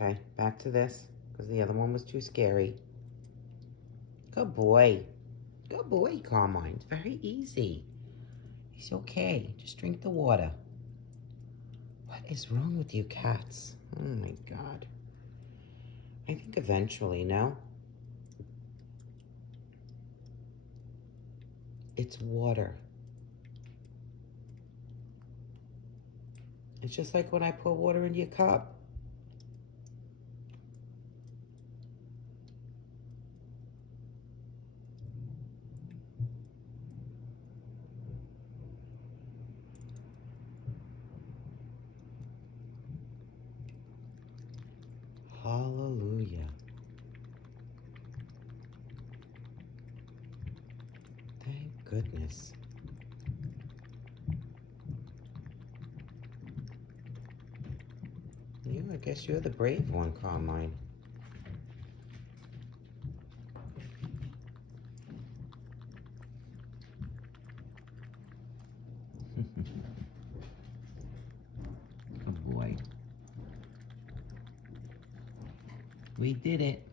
Okay, back to this, because the other one was too scary. Good boy. Good boy, Carmine. It's very easy. It's okay. Just drink the water. What is wrong with you cats? Oh my God. I think eventually, no? It's water. It's just like when I pour water into your cup. Hallelujah. Thank goodness. I guess you're the brave one, Carmine. Good boy. We did it.